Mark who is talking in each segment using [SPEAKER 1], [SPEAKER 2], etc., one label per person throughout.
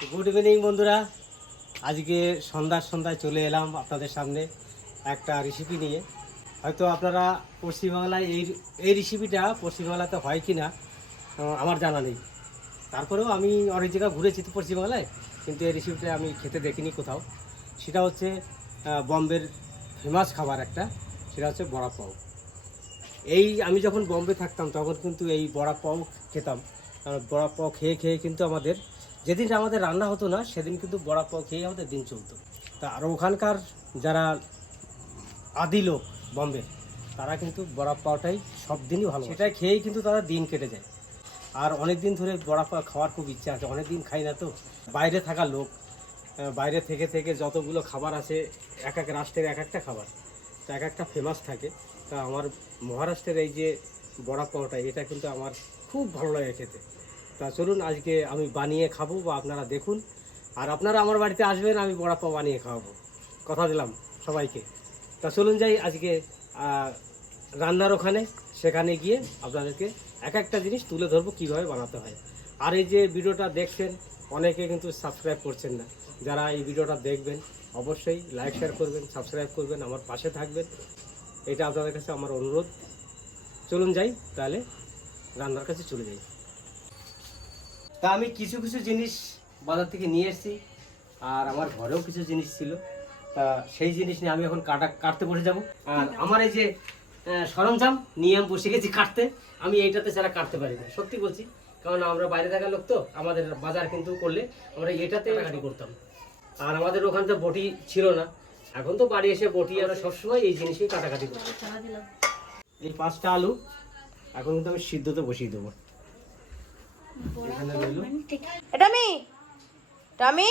[SPEAKER 1] Good evening বন্ধুরা। আজকে সন্ধ্যার সন্ধ্যায় চলে এলাম আপনাদের সামনে একটা রেসিপি নিয়ে। হয়তো আপনারা পশ্চিমবাংলায় এই এই রেসিপিটা পশ্চিমবাংলাতে হয় কি না আমার জানা নেই। তারপরেও আমি অনেক জায়গায় ঘুরেছি তো পশ্চিমবাংলায়, কিন্তু এই রেসিপিটা আমি খেতে দেখিনি কোথাও। সেটা হচ্ছে বম্বের ফেমাস খাবার একটা, সেটা হচ্ছে বড়া পাও। এই আমি যখন বম্বে থাকতাম, তখন কিন্তু এই বড়া পাও খেতাম। কারণ বড়া পাও খেয়ে খেয়ে কিন্তু আমাদের যেদিন আমাদের রান্না হতো না, সেদিন কিন্তু বড়া পাও খেয়ে আমাদের দিন চলতো। তা আর ওখানকার যারা আদি লোক বম্বে, তারা কিন্তু বড়া পাওয়াটাই সব দিনই ভালো সেটা খেয়েই কিন্তু তারা দিন কেটে যায়। আর অনেক দিন ধরে বড়া পাও খাওয়ার খুব ইচ্ছা আছে। অনেক দিন খাই না তো। বাইরে থাকা লোক বাইরে থেকে থেকে যতগুলো খাবার আছে, এক এক রাষ্ট্রের এক একটা খাবার। তা এক একটা ফেমাস থাকে। তা আমার মহারাষ্ট্রের এই যে বড়া পাওয়াটা এটা কিন্তু আমার খুব ভালো লাগে খেতে। তা চলুন, আজকে আমি বানিয়ে খাব বা আপনারা দেখুন। আর আপনারা আমার বাড়িতে আসবেন, আমি বড়া পাও বানিয়ে খাওয়াবো। কথা দিলাম সবাইকে। তা চলুন যাই আজকে রান্নার ওখানে। সেখানে গিয়ে আপনাদেরকে এক একটা জিনিস তুলে ধরবো, কীভাবে বানাতে হয়। আর এই যে ভিডিওটা দেখছেন, অনেকে কিন্তু সাবস্ক্রাইব করছেন না। যারা এই ভিডিওটা দেখবেন, অবশ্যই লাইক শেয়ার করবেন সাবস্ক্রাইব করবেন, আমার পাশে থাকবেন। এটা আপনাদের কাছে আমার অনুরোধ। চলুন যাই, তাহলে রান্নার কাছে চলে যাই। তা আমি কিছু কিছু জিনিস বাজার থেকে নিয়ে এসেছি আর আমার ঘরেও কিছু জিনিস ছিল। তা সেই জিনিস নিয়ে আমি এখন কাটা কাটতে বসে যাব। আর আমার এই যে সরঞ্জাম নিয়ে আমি বসে গেছি কাটতে আমি এইটাতে ছাড়া কাটতে পারি না। সত্যি বলছি কারণ আমরা বাইরে থাকার লোক তো আমাদের বাজার কিন্তু করলে আমরা এটাতে কাটাকাটি। করতাম। আর আমাদের ওখানে তো বটি ছিল না। এখন তো বাড়ি এসে বটি আমরা সবসময় এই জিনিসই কাটাকাটি করি। এই পাঁচটা আলু এখন কিন্তু আমি সিদ্ধতে বসিয়ে দেবো।
[SPEAKER 2] টমি টমি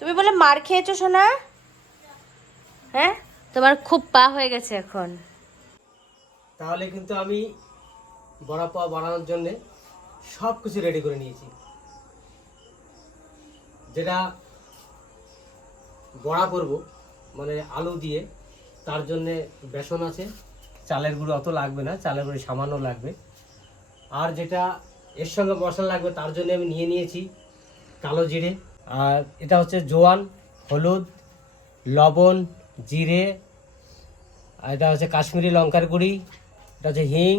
[SPEAKER 2] তুমি বলে মার খেয়েছো সোনা? হ্যাঁ? তোমার খুব পা হয়ে গেছে এখন।
[SPEAKER 1] তাহলে কিন্তু আমি বড়া পাওয়া বানানোর জন্যে সব কিছু রেডি করে নিয়েছি। যেটা বড়া করব মানে আলু দিয়ে তার জন্যে বেসন আছে চালের গুঁড়ো অত লাগবে না চালের গুঁড়ো সামান্য লাগবে। আর যেটা এর সঙ্গে মশলা লাগবে, তার জন্য আমি নিয়ে নিয়েছি কালো জিরে। আর এটা হচ্ছে জোয়ান, হলুদ, লবণ, জিরে, আর এটা হচ্ছে কাশ্মীরি লঙ্কার গুঁড়ি, এটা হচ্ছে হিং,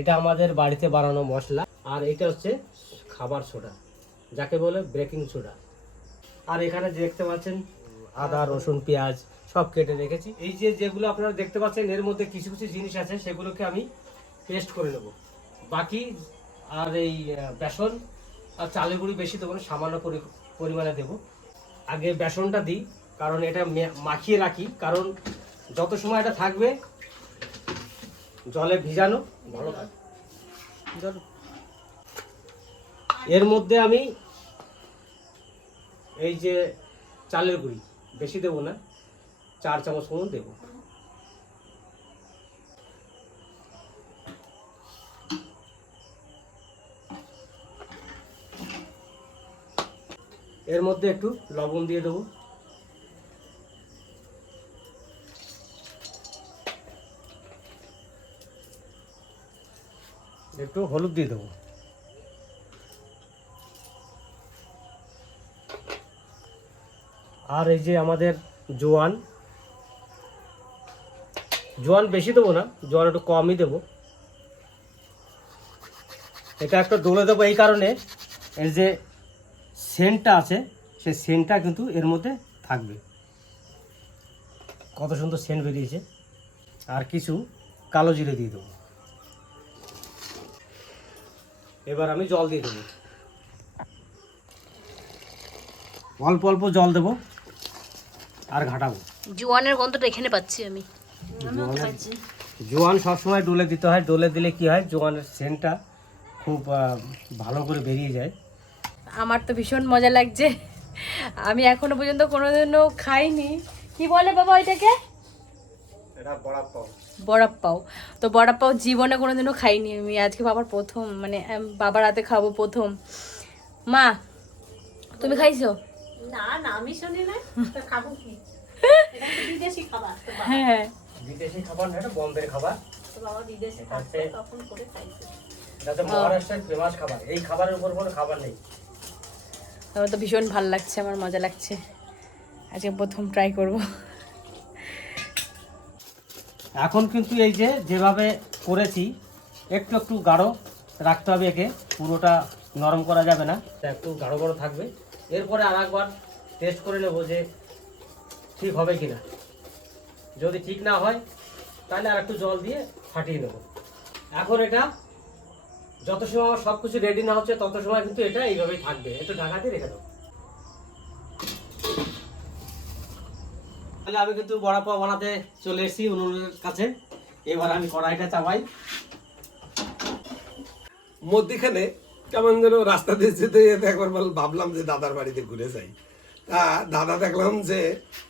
[SPEAKER 1] এটা আমাদের বাড়িতে বানানো মশলা। আর এটা হচ্ছে খাবার সোডা, যাকে বলে বেকিং সোডা। আর এখানে দেখতে পাচ্ছেন, আদা, রসুন, পেঁয়াজ, সব কেটে রেখেছি। এই যে যেগুলো আপনারা দেখতে পাচ্ছেন, এর মধ্যে কিছু কিছু জিনিস আছে, সেগুলোকে আমি পেস্ট করে নেব। বাকি আর এই বেসন আর চালের গুঁড়ি বেশি দেবো না সামান্য পরি- পরিমাণে দেব। আগে বেসনটা দিই কারণ এটা মাখিয়ে রাখি কারণ যত সময় এটা থাকবে জলে ভিজানো ভালো থাকবে এর মধ্যে আমি এই যে চালের গুঁড়ি বেশি দেবো না চার চামচ মতন দেবো। এর মধ্যে একটু লবণ দিয়ে দেবো। একটু হলুদ দিয়ে দেবো। আর এই যে আমাদের জোয়ান জোয়ান বেশি দেবো না, জোয়ান একটু কমই দেবো। এটা একটা ডলে দেবো এই কারণে, এই যে সেন্টটা আছে সেই সেন্টটা কিন্তু এর মধ্যে থাকবে। কত সুন্দর সেন্ট বেরিয়েছে। আর কিছু কালো জিরে দিয়ে দেবো। এবার আমি জল দিয়ে দেবো। অল্প অল্প জল দেবো আর ঘাটাবো।
[SPEAKER 2] জোয়ানের গন্ধটা এখানে পাচ্ছি আমি।
[SPEAKER 1] জোয়ান সবসময় ডোলে দিতে হয়। ডোলে দিলে কি হয়? জোয়ানের সেন্টটা খুব ভালো করে বেরিয়ে যায়।
[SPEAKER 2] আমার তো ভীষণ মজা লাগছে। আমি এখনও পর্যন্ত কোনোদিনও খাইনি। কি বলে বাবা ওইটাকে?
[SPEAKER 1] এটা বড়া
[SPEAKER 2] বড়াপ পাও তো বড়াপ পাও জীবনে কোনোদিনও খাইনি আমি। আজকে বাবার প্রথম মানে বাবার হাতে খাব প্রথম। মা তুমি খাইছো?
[SPEAKER 3] না না আমি শুনি না খাব কি? এটা বিদেশি খাবার।
[SPEAKER 2] হ্যাঁ
[SPEAKER 1] বিদেশি খাবার না এটা বম্বের খাবার।
[SPEAKER 3] তো বাবা বিদেশে থাকতো তখন করে খাইছে।
[SPEAKER 1] এটা তো মহারাষ্ট্রের ফেমাস খাবার। এই খাবারের উপর কোনো খাবার নেই।
[SPEAKER 2] আমার তো ভীষণ ভালো লাগছে, আমার মজা লাগছে। আজকে প্রথম ট্রাই করব।
[SPEAKER 1] এখন কিন্তু এই যে যেভাবে করেছি, একটু একটু গাঢ় রাখতে হবে একে, পুরোটা নরম করা যাবে না। একটু গাঢ় গাঢ় থাকবে। এরপরে আর একবার টেস্ট করে নেব যে ঠিক হবে কি না যদি ঠিক না হয়, তাহলে আর একটু জল দিয়ে ফাটিয়ে নেব। এখন এটা যত সময় আমার সব কিছু রেডি না হচ্ছে তত সময় কিন্তু এটা এইভাবেই থাকবে। একটু ঢাকা দিয়ে রেখে দেবো তাহলে আমি কিন্তু বড়া পাও বানাতে চলে এসেছি উনুনের কাছে। এবার আমি কড়াইটা চাপাই
[SPEAKER 4] মধ্যিখানে কেমন যেন রাস্তা দিয়ে যেতে যেতে একবার বল- ভাবলাম যে দাদার বাড়িতে ঘুরে যাই। তা দাদা দেখলাম যে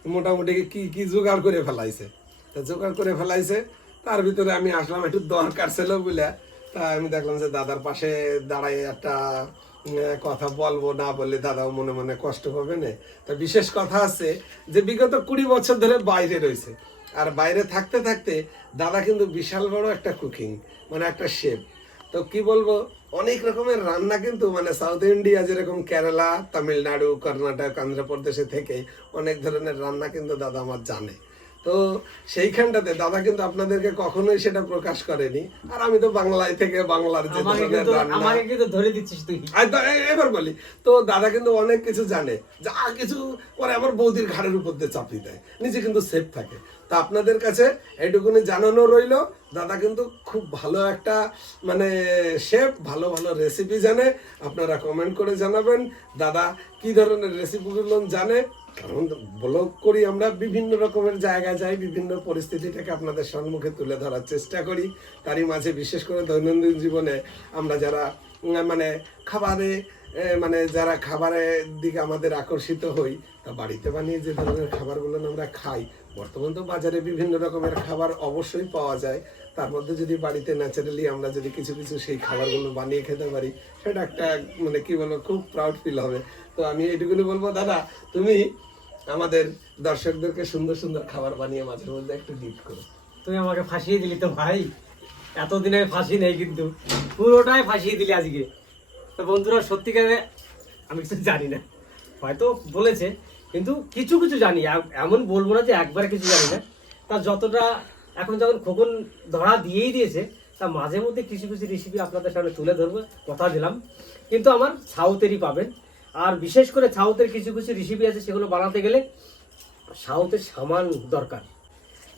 [SPEAKER 4] মোটামুটি কি কি জোগাড় করে ফেলাইছে। তা জোগাড় করে ফেলাইছে তার ভিতরে আমি আসলাম একটু দরকার ছিল বলে তা আমি দেখলাম যে দাদার পাশে দাঁড়াই একটা কথা বলব না বললে দাদাও মনে মনে কষ্ট পাবে না। তা বিশেষ কথা আছে যে বিগত কুড়ি বছর ধরে বাইরে রয়েছে। আর বাইরে থাকতে থাকতে দাদা কিন্তু বিশাল বড় একটা কুকিং মানে একটা শেফ। তো কি বলব, অনেক রকমের রান্না কিন্তু মানে সাউথ ইন্ডিয়া যেরকম কেরালা, তামিলনাড়ু, কর্ণাটক অন্ধ্রপ্রদেশে থেকে অনেক ধরনের রান্না কিন্তু দাদা আমার জানে। তো সেইখানটাতে দাদা কিন্তু আপনাদেরকে কখনোই সেটা প্রকাশ করেনি। আর আমি তো বাংলায় থেকে বাংলার যে
[SPEAKER 1] আমাকে কিন্তু ধরে দিচ্ছিস তুই।
[SPEAKER 4] এবার বলি তো দাদা কিন্তু অনেক কিছু জানে যা কিছু পরে আমার বৌদির ঘাড়ের উপর দিয়ে চাপিয়ে দেয় নিজে কিন্তু সেফ থাকে। তা আপনাদের কাছে এইটুকুনি জানানো রইল। দাদা কিন্তু খুব ভালো একটা মানে শেফ ভালো ভালো রেসিপি জানে। আপনারা কমেন্ট করে জানাবেন। দাদা কি ধরনের রেসিপিগুলো জানে? কারণ ব্লগ করি আমরা, বিভিন্ন রকমের জায়গায় যাই, বিভিন্ন পরিস্থিতিটাকে আপনাদের সম্মুখে তুলে ধরার চেষ্টা করি। তারই মাঝে বিশেষ করে দৈনন্দিন জীবনে আমরা যারা মানে খাবারে মানে যারা খাবারের দিকে আমাদের আকর্ষিত হই, তা বাড়িতে বানিয়ে যে ধরনের খাবারগুলো আমরা খাই বর্তমান তো বাজারে বিভিন্ন রকমের খাবার অবশ্যই পাওয়া যায়। তার মধ্যে যদি বাড়িতে ন্যাচারালি আমরা যদি কিছু কিছু সেই খাবারগুলো বানিয়ে খেতে পারি, সেটা একটা মানে কি বলব, খুব প্রাউড ফিল হবে। তো আমি এইটুকুনি বলব, দাদা, তুমি আমাদের দর্শকদেরকে সুন্দর সুন্দর খাবার বানিয়ে মাঝে মধ্যে একটু গিফট করো।
[SPEAKER 1] তুই আমাকে ফাঁসিয়ে দিলি তো ভাই। এতদিনে ফাঁসি নেই কিন্তু। পুরোটাই ফাঁসিয়ে দিলি আজকে। তো বন্ধুরা, সত্যিকারে আমি কিছু জানি না। হয়তো বলেছে কিন্তু কিছু কিছু জানি এমন বলব না যে একবার কিছু জানি না। তা যতটা এখন যখন খোকন ধরা দিয়েই দিয়েছে, তা মাঝে মধ্যে কিছু কিছু রেসিপি আপনাদের সামনে তুলে ধরবো, কথা দিলাম। কিন্তু আমার সাউথেরই পাবেন। আর বিশেষ করে সাউথের কিছু কিছু রেসিপি আছে, সেগুলো বানাতে গেলে সাউথের সামান দরকার।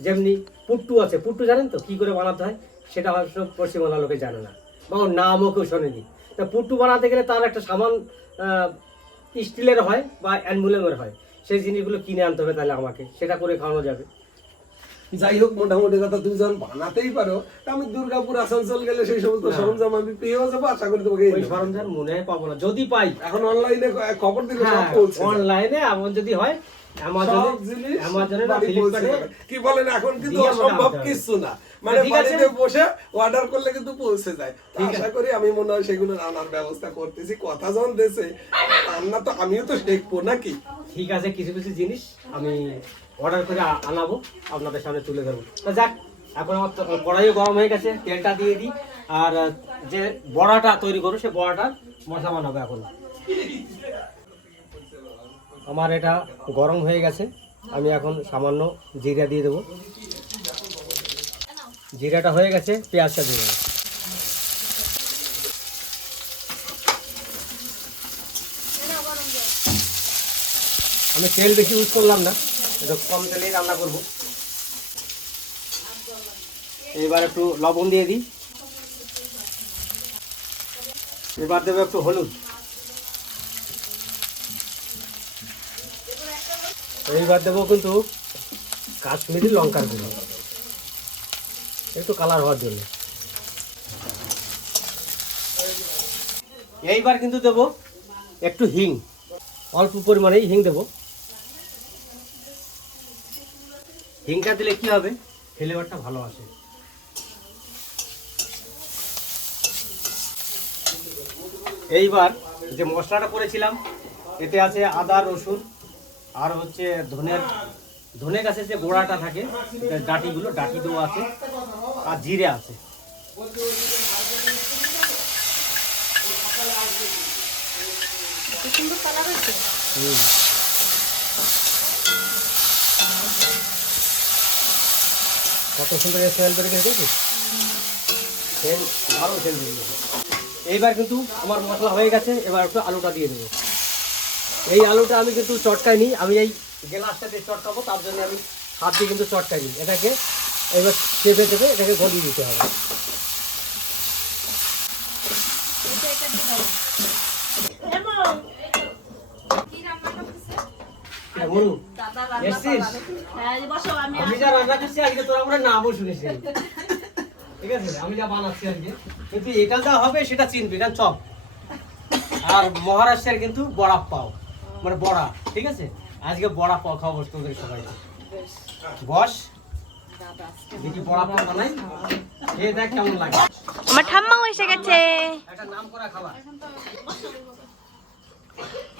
[SPEAKER 1] যেমনি পুট্টু আছে, পুট্টু জানেন তো কি করে বানাতে হয়? সেটা হয়তো পশ্চিমবাংলার লোকে জানে না, বা ওর নামও কেউ শোনেনি। তা পুট্টু বানাতে গেলে তার একটা সামান স্টিলের হয় বা অ্যালমুনিয়ামের হয়। সেই জিনিসগুলো কিনে আনতে হবে তাহলে আমাকে সেটা করে খাওয়ানো যাবে।
[SPEAKER 4] যাই হোক মোটামুটি কথা তুমি যখন বানাতেই পারো। আমি দুর্গাপুর আসানসোল গেলে সেই সমস্ত সরঞ্জাম আমি পেয়েও যাব আশা করি তোমাকে
[SPEAKER 1] ওই সরঞ্জাম মনে হয় পাবো না। যদি পাই।
[SPEAKER 4] এখন অনলাইনে খবর দিলে সব
[SPEAKER 1] হ্যাঁ
[SPEAKER 4] পৌঁছে
[SPEAKER 1] অনলাইনে এমন যদি হয়
[SPEAKER 4] জিনিস
[SPEAKER 1] অ্যামাজনে না ফ্লিপকার্টে
[SPEAKER 4] কি বলেন এখন কিন্তু অসম্ভব কিছু না। মানে বাড়িতে বসে অর্ডার করলে কিন্তু পৌঁছে যায়। আশা করি আমি মনে হয় সেগুলো রান্নার ব্যবস্থা করতেছি। কথা যখন দেশে রান্না তো আমিও তো শিখব নাকি?
[SPEAKER 1] ঠিক আছে কিছু কিছু জিনিস আমি অর্ডার করে আনাবো আপনাদের সামনে তুলে ধরবো। তো যাক এখন আমার কড়াইও গরম হয়ে গেছে তেলটা দিয়ে দিই। আর যে বড়াটা তৈরি করব সে বড়াটা মশলা বানাবো এখন। আমার এটা গরম হয়ে গেছে আমি এখন সামান্য জিরা দিয়ে দেবো। জিরাটা হয়ে গেছে, পেঁয়াজটা দিয়ে আমি তেল বেশি ইউজ করলাম না এটা কম তেলেই রান্না করব। এবার একটু লবণ দিয়ে দিই। এবার দেবো একটু হলুদ। এইবার দেবো কিন্তু কাশ্মীরি লঙ্কার গুঁড়ো। একটু কালার হওয়ার জন্য। এইবার কিন্তু দেবো একটু হিং। অল্প পরিমাণেই হিং দেবো। হিংটা দিলে কি হবে? ফ্লেভারটা ভালো আসে। এইবার যে মশলাটা করেছিলাম, এতে আছে আদা, রসুন, আর হচ্ছে ধনের ধনে গাছের যে গোড়াটা থাকে ডাটিগুলো ডাটি দেওয়া আছে আর জিরে আছে। কত সুন্দর সেল করে দেখেছিস সেল ভালো সেল দিয়ে এইবার কিন্তু আমার মশলা হয়ে গেছে এবার একটু আলুটা দিয়ে দেবো। এই আলুটা আমি কিন্তু চটকাই নি আমি এই গ্লাসটা দিয়ে চটকাবো তার জন্য আমি হাত দিয়ে কিন্তু এটাকে এবার চেপে চেপে এটাকে গলিয়ে দিতে হবে। হ্যাঁ, আমরা নামও শুনেছি। ঠিক আছে আমি যা বানাচ্ছি কিন্তু এটা যা হবে সেটা কারণ চপ। আর মহারাষ্ট্রের কিন্তু বড়া পাও মানে বড়া ঠিক আছে? আজকে বড়া পাও খাব তোদের সবাই। বস। দেখি বড়া পাও বানাই। খেয়ে দেখ কেমন লাগে।
[SPEAKER 2] আমার ঠাম্মাও এসে গেছে।
[SPEAKER 1] একটা নাম করা খাবার।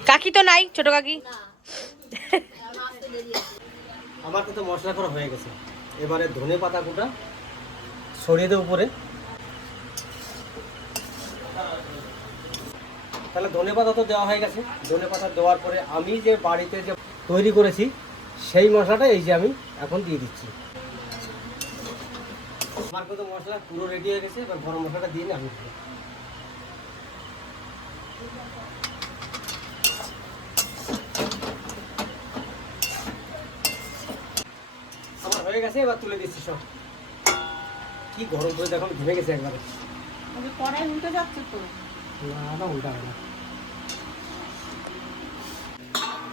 [SPEAKER 2] কাকি তো নাই ছোট কাকি।
[SPEAKER 1] আমার কিন্তু মশলা করা হয়ে গেছে। এবারে ধনে পাতা গোটা ছড়িয়ে দেবো উপরে। তাহলে ধনে পাতা তো দেওয়া হয়ে গেছে। ধনে পাতা দেওয়ার পরে আমি যে বাড়িতে যে তৈরি করেছি সেই মশলাটা এই যে আমি এখন দিয়ে দিচ্ছি। আমার কিন্তু মশলা পুরো রেডি হয়ে গেছে এবার গরম মশলাটা দিয়ে আমি। আমার হয়ে গেছে এবার তুলে দিচ্ছি সব। কি গরম করে দেখো ঘেমে গেছে একবারে।
[SPEAKER 3] কড়াই উল্টে যাচ্ছে তো।
[SPEAKER 1] না না উল্টা হবে না।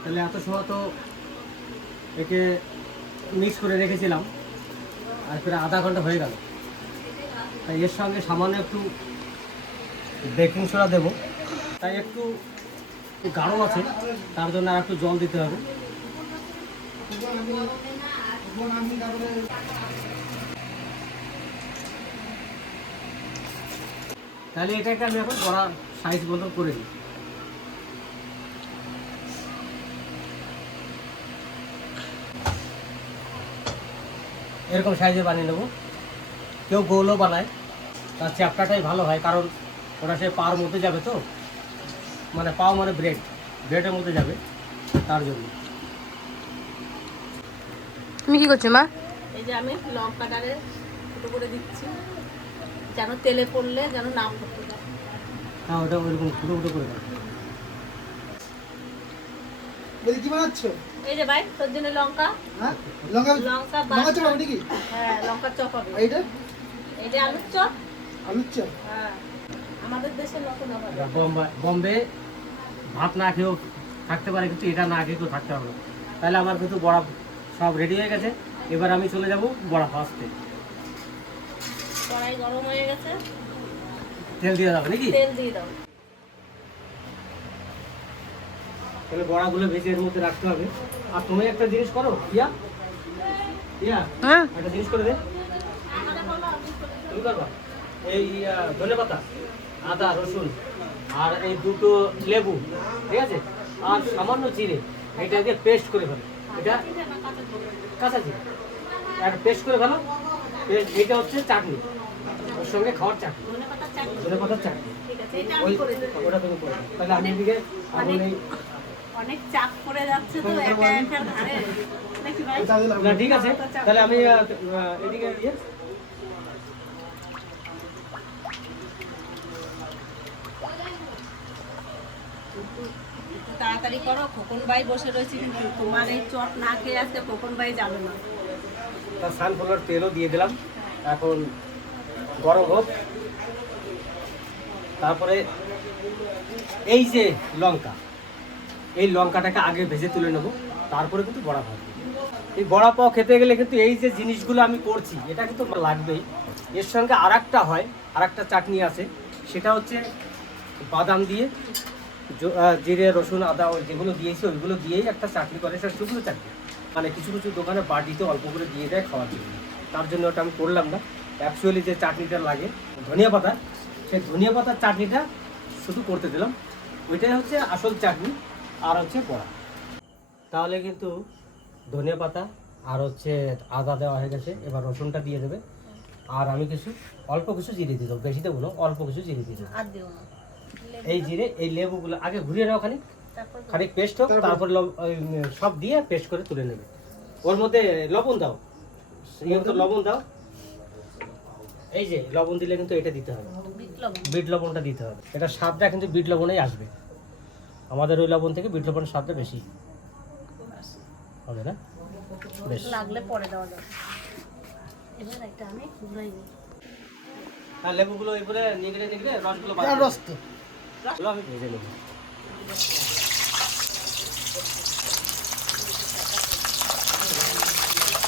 [SPEAKER 1] তাহলে এত সময় তো একে মিক্স করে রেখেছিলাম। আর প্রায় আধা ঘণ্টা হয়ে গেল। তাই এর সঙ্গে সামান্য একটু বেকিং সোডা দেবো। তাই একটু গাঢ় আছে, তার জন্য আর একটু জল দিতে হবে। তাহলে এটাকে আমি এখন বড়া সাইজ মতন করে দিই। এরকম সাইজে বানিয়ে নেব। কেউ গোলও বানায় তার চ্যাপটাটাই ভালো হয় কারণ ওটা সে পাওয়ার মধ্যে যাবে তো। মানে পাও মানে ব্রেড ব্রেডের মধ্যে যাবে তার জন্য।
[SPEAKER 2] তুমি কি করছ মা?
[SPEAKER 3] এই যে আমি লঙ্কাটারে ছোটো করে দিচ্ছি যেন তেলে পড়লে যেন নাম করতে পারে।
[SPEAKER 1] হ্যাঁ ওটা ওইরকম ফুটো ফুটো করে দাও।
[SPEAKER 5] বলি কি বানাচ্ছ?
[SPEAKER 3] এই যে ভাই তোর জন্য লঙ্কা।
[SPEAKER 5] হ্যাঁ? লঙ্কা
[SPEAKER 3] লঙ্কা
[SPEAKER 5] লঙ্কা চপ হবে নাকি?
[SPEAKER 3] হ্যাঁ লঙ্কার চপ হবে।
[SPEAKER 5] এইটা?
[SPEAKER 3] এই আলুর চপ।
[SPEAKER 5] আলুর চপ?
[SPEAKER 3] হ্যাঁ আমাদের দেশে লঙ্কা না
[SPEAKER 1] বোম্বে বম্বে ভাত না খেয়েও থাকতে পারে কিন্তু এটা না খেয়ে কেউ থাকতে পারবে না। তাহলে আমার কিন্তু বড়া সব রেডি হয়ে গেছে। এবার আমি চলে যাব বড়া ফার্স্টে
[SPEAKER 3] কড়াই গরম হয়ে গেছে।
[SPEAKER 1] তেল দিয়ে যাবে নাকি?
[SPEAKER 3] তেল দিয়ে দাও।
[SPEAKER 1] তাহলে বড়াগুলো ভেজে এর মধ্যে রাখতে হবে। আর তুমি একটা জিনিস করো ইয়া। ইয়া
[SPEAKER 2] হ্যাঁ।
[SPEAKER 1] একটা জিনিস করে দে। তুমি করবা? এই ধনে পাতা আদা রসুন আর এই দুটো লেবু ঠিক আছে? আর সামান্য জিরে এটা দিয়ে পেস্ট করে ফেলো। এটা কাঁচা জিরে। আর পেস্ট করে ফেলো। পেস্ট এটা হচ্ছে চাটনি। ওর সঙ্গে খাওয়ার চাটনি।
[SPEAKER 3] ধনে পাতার চাটনি।
[SPEAKER 1] ওই
[SPEAKER 3] আমি
[SPEAKER 1] ওটা তুমি করে তাহলে আমি এদিকে আগুন এই
[SPEAKER 3] অনেক চাপ পড়ে যাচ্ছে তো একা একা ঘাড়ে নাকি ভাই?
[SPEAKER 1] না ঠিক আছে। তাহলে আমি এদিকে
[SPEAKER 3] একটু তাড়াতাড়ি করো খোকন ভাই বসে রয়েছে কিন্তু তোমার এই চট না খেয়ে আসতে খোকন ভাই যাবে না।
[SPEAKER 1] তার সানফ্লাওয়ার তেলও দিয়ে দিলাম। এখন গরম হোক। তারপরে এই যে লঙ্কা। এই লঙ্কাটাকে আগে ভেজে তুলে নেব, তারপরে কিন্তু বড়া ভাজবো। এই বড়া পাও খেতে গেলে কিন্তু এই যে জিনিসগুলো আমি করছি, এটা কিন্তু লাগবেই। এর সঙ্গে আর হয় আর চাটনি আছে, সেটা হচ্ছে বাদাম দিয়ে জিরে, রসুন, আদা, ওই যেগুলো দিয়েছি, ওইগুলো দিয়েই একটা চাটনি করে, সেটা শুকনো চাটনি। মানে কিছু কিছু দোকানে বাটিতে অল্প করে দিয়ে দেয় খাওয়ার জন্য। তার জন্য ওটা আমি করলাম না। অ্যাকচুয়ালি যে চাটনিটা লাগে, ধনিয়া পাতা, সেই ধনিয়া পাতার চাটনিটা শুধু করতে দিলাম। ওইটাই হচ্ছে আসল চাটনি। আর হচ্ছে বড়া। তাহলে কিন্তু ধনিয়া পাতা আর হচ্ছে আদা দেওয়া হয়ে গেছে এবার রসুনটা দিয়ে দেবে। আর আমি কিছু অল্প কিছু জিরে দিয়ে দেবো বেশি দেবো না অল্প কিছু জিরে
[SPEAKER 3] না।
[SPEAKER 1] এই জিরে এই লেবুগুলো আগে ঘুরিয়ে নাও খানিক
[SPEAKER 3] তারপর
[SPEAKER 1] খানিক পেস্ট হোক তারপর? লব- ওই, সব দিয়ে পেস্ট করে তুলে নেবে। ওর মধ্যে লবণ দাও মতো লবণ দাও। এই যে লবণ দিলে কিন্তু এটা দিতে হবে।
[SPEAKER 3] বিট
[SPEAKER 1] লবণটা দিতে হবে। এটা স্বাদটা কিন্তু বিট লবণেই আসবে। আমাদের ওই লবণ থেকে বিট লবণের স্বাদটা বেশি। হবে না? বেশ।
[SPEAKER 3] লাগলে পরে দেওয়া যাবে। এবার একটা আমি ঘুরাই নিই।
[SPEAKER 1] হ্যাঁ লেবুগুলো এবারে নিগড়ে নিগড়ে রসগুলো বার
[SPEAKER 5] আর রস তো।
[SPEAKER 1] এগুলো আমি ভেজে নেব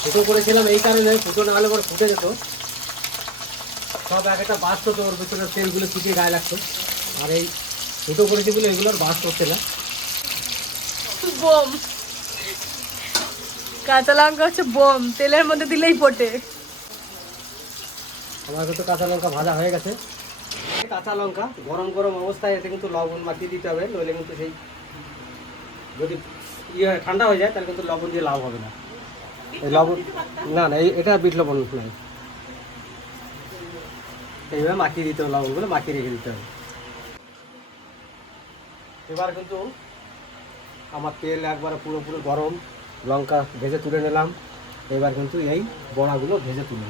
[SPEAKER 1] ফুটো করেছিলাম এই কারণে ফুটো না হলে পরে ফুটে যেত। সব এক একটা বাস হতো ওর ভিতরে তেলগুলো ছিটিয়ে গায়ে লাগতো। আর এই ফুটো করেছি বলে এগুলোর বাস করছে না।
[SPEAKER 2] বোম। কাঁচা লঙ্কা হচ্ছে বোম তেলের মধ্যে দিলেই ফোটে।
[SPEAKER 1] আমার কিন্তু কাঁচা লঙ্কা ভাজা হয়ে গেছে। কাঁচা লঙ্কা গরম গরম অবস্থায় এতে কিন্তু লবণ মাখিয়ে দিতে হবে নইলে কিন্তু সেই যদি ইয়ে হয়, ঠান্ডা হয়ে যায় তাহলে কিন্তু লবণ দিয়ে লাভ হবে না। এই লবণ না না এই এটা বিট লবণ নাই এইভাবে মাখিয়ে দিতে হবে লবণগুলো মাখিয়ে রেখে দিতে হবে। এবার কিন্তু আমার তেল একবারে পুরো পুরো গরম লঙ্কা ভেজে তুলে নিলাম। এবার কিন্তু এই বড়াগুলো ভেজে তুলে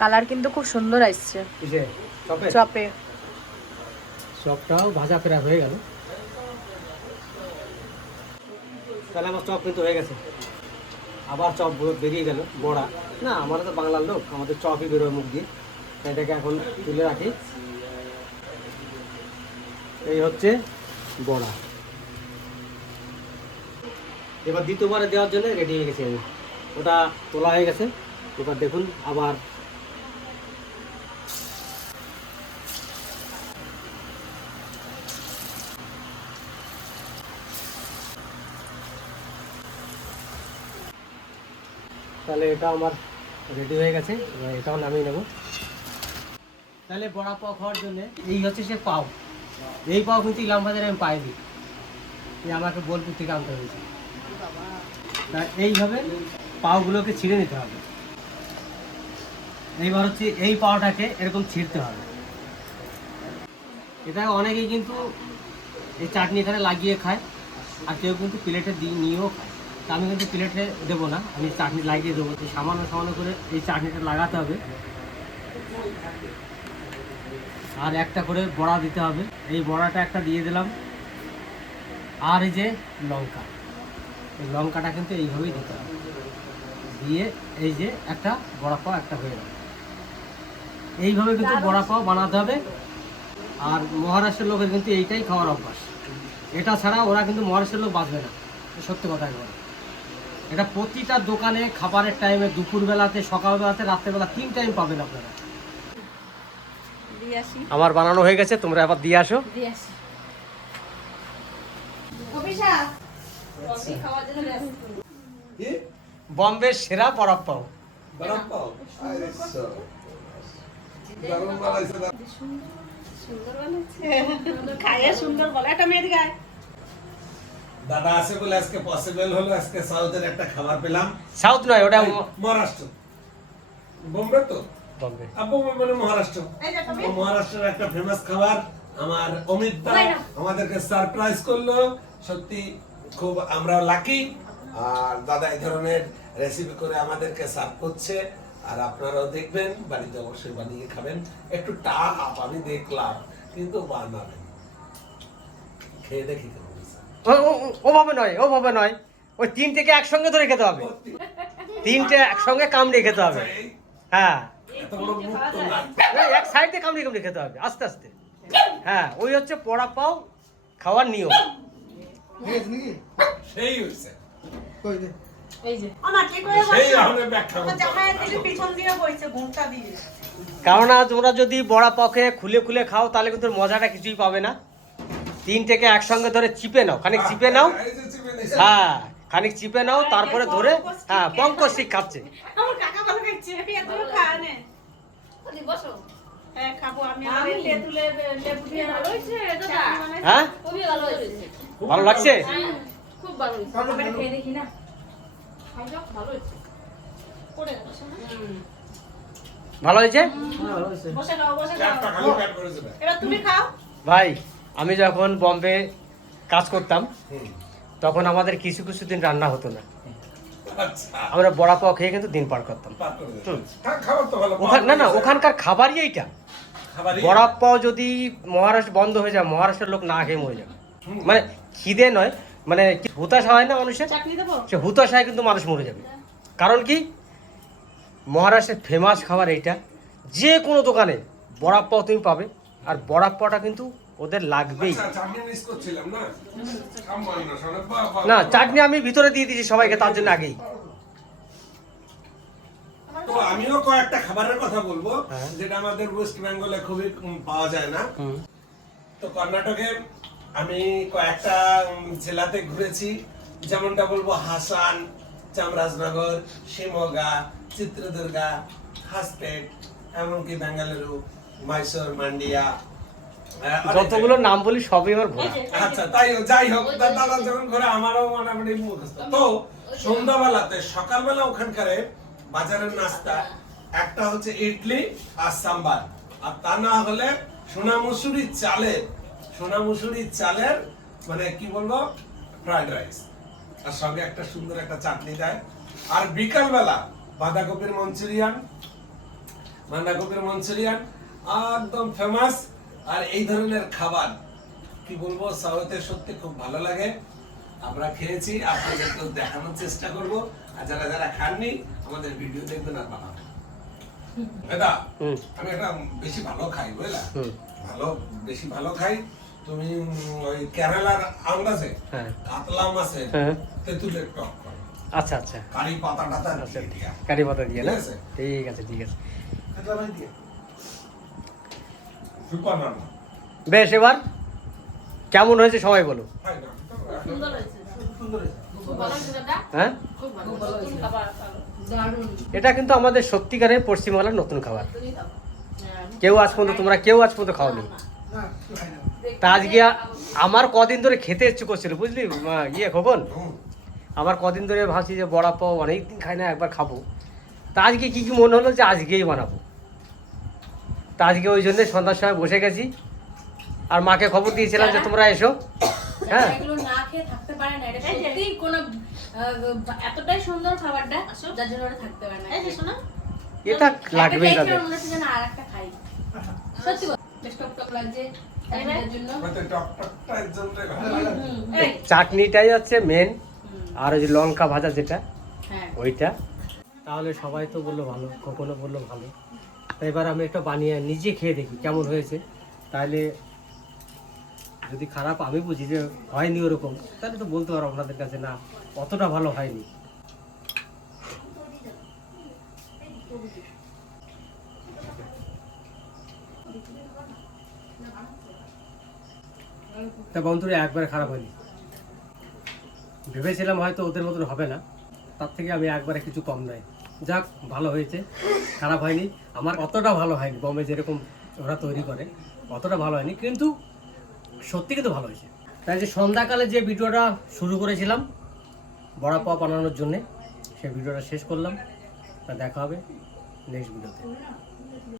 [SPEAKER 2] কালার কিন্তু খুব সুন্দর আসছে।
[SPEAKER 1] চপে?
[SPEAKER 2] চপে।
[SPEAKER 1] চপটাও ভাজা ফেরা হয়ে গেল। তাহলে আমার চপ কিন্তু হয়ে গেছে। আবার চপ বেরিয়ে গেল, বড়া। না আমরা তো বাংলার লোক, আমাদের চপই বেরোয় মুখ দিয়ে। এটাকে এখন তুলে রাখি। এই হচ্ছে বড়া। এবার দ্বিতীয়বারে দেওয়ার জন্য রেডি হয়ে গেছে আমি। ওটা তোলা হয়ে গেছে। এবার দেখুন, আবার তাহলে এটা আমার রেডি হয়ে গেছে, এবার এটাও নামিয়ে নেব। তাহলে বড়া পাও খাওয়ার জন্য এই হচ্ছে সে পাও। এই পাও কিন্তু ইলাম বাজারে আমি পাইনি। এই আমাকে বোলপুর থেকে আনতে হয়েছে। তা এইভাবে পাওগুলোকে ছিঁড়ে নিতে হবে। এইবার হচ্ছে এই পাওটাকে এরকম ছিঁড়তে হবে। এটা অনেকেই কিন্তু এই চাটনি এখানে লাগিয়ে খায়, আর কেউ কিন্তু প্লেটে দিয়ে নিয়েও খায়। তা আমি কিন্তু প্লেটে দেবো না, আমি চাটনি লাগিয়ে দেবো। এই সামান্য সামান্য করে এই চাটনিটা লাগাতে হবে। আর একটা করে বড়া দিতে হবে। এই বড়াটা একটা দিয়ে দিলাম। আর এই যে লঙ্কা, এই লঙ্কাটা কিন্তু এইভাবেই দিতে হবে। দিয়ে এই যে একটা বড়া পাও একটা হয়ে গেল। এইভাবে কিন্তু বড়া পাও বানাতে হবে। আর মহারাষ্ট্রের লোকের কিন্তু এইটাই খাওয়ার অভ্যাস। এটা ছাড়া ওরা কিন্তু মহারাষ্ট্রের লোক বাঁচবে না। সত্যি কথা একবার। এটা প্রতিটা দোকানে খাবারের টাইমে দুপুরবেলাতে সকালবেলাতে রাত্রেবেলা তিন টাইম পাবেন আপনারা। আমার বানানো হয়ে গেছে তোমরা আবার দিয়ে আসো। বম্বের সেরা বরফ পাও।
[SPEAKER 3] সুন্দর সুন্দর বলে। একটা মেয়ে গায়
[SPEAKER 4] দাদা আছে বলে আজকে পসিবল হলো আজকে সাউথের একটা খাবার পেলাম।
[SPEAKER 1] সাউথ নয় ওটা
[SPEAKER 4] মহারাষ্ট্র। বোম্বে তো?
[SPEAKER 1] বম্বে।
[SPEAKER 4] মানে মহারাষ্ট্র। মহারাষ্ট্রের একটা ফেমাস খাবার আমার অমিত দা আমাদেরকে সারপ্রাইজ করল। সত্যি খুব আমরা লাকি আর দাদা এই ধরনের রেসিপি করে আমাদেরকে সার্ভ করছে। আর আপনারাও দেখবেন বাড়িতে অবশ্যই বানিয়ে খাবেন। একটু টাপ আমি দেখলাম কিন্তু বানাবেন। খেয়ে দেখি
[SPEAKER 1] ওভাবে নয় ওভাবে নয়। ওই তিনটেকে একসঙ্গে ধরে খেতে হবে। তিনটে একসঙ্গে কামড়ে খেতে হবে। হ্যাঁ।
[SPEAKER 4] এত বড় মুখ তো না
[SPEAKER 1] এই এক সাইড কামড়ে কামড়ে খেতে হবে আস্তে আস্তে। হ্যাঁ ওই হচ্ছে পড়া পাও খাওয়ার নিয়ম।
[SPEAKER 4] সেই হয়েছে
[SPEAKER 5] কই দে।
[SPEAKER 2] এই যে।
[SPEAKER 3] আমার কি করে
[SPEAKER 4] সেই এখন ব্যাখ্যা করতে হবে।
[SPEAKER 3] জামাইয়ের দিকে পিছন দিয়ে বইছে ঘুমটা দিয়ে।
[SPEAKER 1] কেননা তোমরা যদি বড়া পাকে খুলে খুলে খাও তাহলে কিন্তু মজাটা কিছুই পাবে না। তিনটেকে একসঙ্গে ধরে চিপে নাও খানিক চিপে নাও।
[SPEAKER 4] এই যে চিপে দিছে।
[SPEAKER 1] হ্যাঁ খানিক চিপে নাও তারপরে ধরে হ্যাঁ পঙ্কজ শিখ খাচ্ছে।
[SPEAKER 3] হ্যাঁ খাব আমি আমার এই তেঁতুলের লেবু দিয়ে ভালো হয়েছে
[SPEAKER 1] হ্যাঁ?
[SPEAKER 2] খুবই ভালো হয়েছে।
[SPEAKER 1] ভালো লাগছে?
[SPEAKER 2] ভালো হয়েছে।
[SPEAKER 1] ভাই আমি যখন বম্বে কাজ করতাম তখন আমাদের কিছু কিছু দিন রান্না হতো না।
[SPEAKER 4] আচ্ছা।
[SPEAKER 1] আমরা বড়া পাও খেয়ে কিন্তু দিন পার করতাম। না না ওখানকার খাবারই এইটা। বড়া পাও যদি মহারাষ্ট্র বন্ধ হয়ে যায় মহারাষ্ট্রের লোক না খেয়ে মরে যাবে। মানে খিদে নয় মানে হুতাশা হয় না মানুষের? সে হুতাশায় কিন্তু মানুষ মরে যাবে। কারণ কি? মহারাষ্ট্রের ফেমাস খাবার এইটা। যে কোনো দোকানে বড়া পাও তুমি পাবে আর বড়া পাওটা কিন্তু ওদের লাগবেই।
[SPEAKER 4] আচ্ছা না?
[SPEAKER 1] চাটনি আমি ভিতরে দিয়ে দিয়েছি সবাইকে তার জন্য আগেই।
[SPEAKER 4] তো আমিও কয়েকটা খাবারের কথা বলব
[SPEAKER 1] হ্যাঁ।
[SPEAKER 4] যেটা আমাদের ওয়েস্ট বেঙ্গলে খুবই পাওয়া যায় না। তো কর্ণাটকে আমি কয়েকটা জেলাতে ঘুরেছি যেমনটা বলব হাসান চামরাজনগর শিমোগা চিত্রদুর্গা হাসপেট এমনকি বেঙ্গালুরু মাইসোর মান্ডিয়া
[SPEAKER 1] যতগুলো নাম বলি সবই আমার ঘোরা
[SPEAKER 4] আচ্ছা তাই যাই হোক দাদা যখন ঘরে আমারও মোটামুটি মুখস্থ তো সন্ধ্যাবেলাতে সকালবেলা ওখানকারে বাজারের নাস্তা একটা হচ্ছে ইডলি আর সাম্বার। আর তা না হলে সোনা মুসুরি চালের সোনা মুসুরি চালের মানে কি বলব ফ্রাইড রাইস। আর সঙ্গে একটা সুন্দর একটা চাটনি দেয়। আর বিকালবেলা বাঁধাকপির মঞ্চুরিয়ান বাঁধাকপির মঞ্চুরিয়ান একদম ফেমাস আর এই ধরনের খাবার কি বলব সাউথে সত্যি খুব ভালো লাগে। আমরা খেয়েছি আপনাদেরকে দেখানোর চেষ্টা করব। আর যারা যারা খাননি আমাদের ভিডিও দেখবেন আর বানাবেন। দাদা আমি একটা বেশি ভালো খাই বুঝলা? ভালো বেশি ভালো খাই। তুমি ওই কেরালার আন্দাজে
[SPEAKER 1] হ্যাঁ।
[SPEAKER 4] কাতলা মাছের
[SPEAKER 1] হ্যাঁ।
[SPEAKER 4] তেঁতুলের টক
[SPEAKER 1] আচ্ছা আচ্ছা।
[SPEAKER 4] কারি পাতা টাতা
[SPEAKER 1] আচ্ছা। কারি পাতা দিয়ে না?
[SPEAKER 4] ঠিক আছে।
[SPEAKER 1] ঠিক আছে ঠিক আছে। বেশ এবার কেমন হয়েছে সবাই বলো।
[SPEAKER 4] হয় না
[SPEAKER 2] সুন্দর হয়েছে।
[SPEAKER 5] সুন্দর হয়েছে।
[SPEAKER 2] খুব ভালো হয়েছে দাদা।
[SPEAKER 1] হ্যাঁ?
[SPEAKER 2] খুব ভালো নতুন খাবার দারুণ।
[SPEAKER 1] এটা কিন্তু আমাদের সত্যিকারের পশ্চিমবাংলার নতুন খাবার।
[SPEAKER 2] হ্যাঁ,
[SPEAKER 1] কেউ আজ পর্যন্ত তোমরা কেউ আজ পর্যন্ত খাওনি। তা আজকে আমার কদিন ধরে খেতে ইচ্ছে করছিল বুঝলি? মা, ইয়ে খোকন? আমার কদিন ধরে ভাবছি যে বড়া পাও অনেকদিন খাই না একবার খাব। তা আজকে কি কি মনে হলো যে আজকেই বানাবো? তা আজকে ওই জন্য সন্ধ্যার সময় বসে গেছি। আর মাকে খবর দিয়েছিলাম যে তোমরা এসো। হ্যাঁ।
[SPEAKER 2] এগুলো না খেয়ে থাকতে পারে না এটা কোনো এতটাই সুন্দর খাবারটা যার জন্য ওরা থাকতে না।
[SPEAKER 3] এই যে শোনা।
[SPEAKER 1] এটা তাদের।
[SPEAKER 2] মনে খাই। সত্যি
[SPEAKER 1] চাটনিটাই হচ্ছে মেন আর ওই যে লঙ্কা ভাজা যেটা
[SPEAKER 2] হ্যাঁ।
[SPEAKER 1] ওইটা। তাহলে সবাই তো বলল ভালো কখনো বলল ভালো। তো এবার আমি একটা বানিয়ে নিজে খেয়ে দেখি কেমন হয়েছে। তাহলে যদি খারাপ আমি বুঝি যে হয়নি ওরকম, তাহলে তো বলতে পারো আপনাদের কাছে না, অতটা ভালো হয়নি। তা বন্ধুরা, একবার খারাপ হয়নি। ভেবেছিলাম হয়তো ওদের মতন হবে না, তার থেকে আমি একবারে কিছু কম নয়। যাক, ভালো হয়েছে। খারাপ হয়নি। আমার অতটা ভালো হয়নি, বম্বে যেরকম ওরা তৈরি করে। অতটা ভালো হয়নি, কিন্তু সত্যি কিন্তু ভালো হয়েছে। তাই যে সন্ধ্যাকালে যে ভিডিওটা শুরু করেছিলাম, বড়া পাওয়া বানানোর জন্যে, সেই ভিডিওটা শেষ করলাম। তা দেখা হবে নেক্সট ভিডিওতে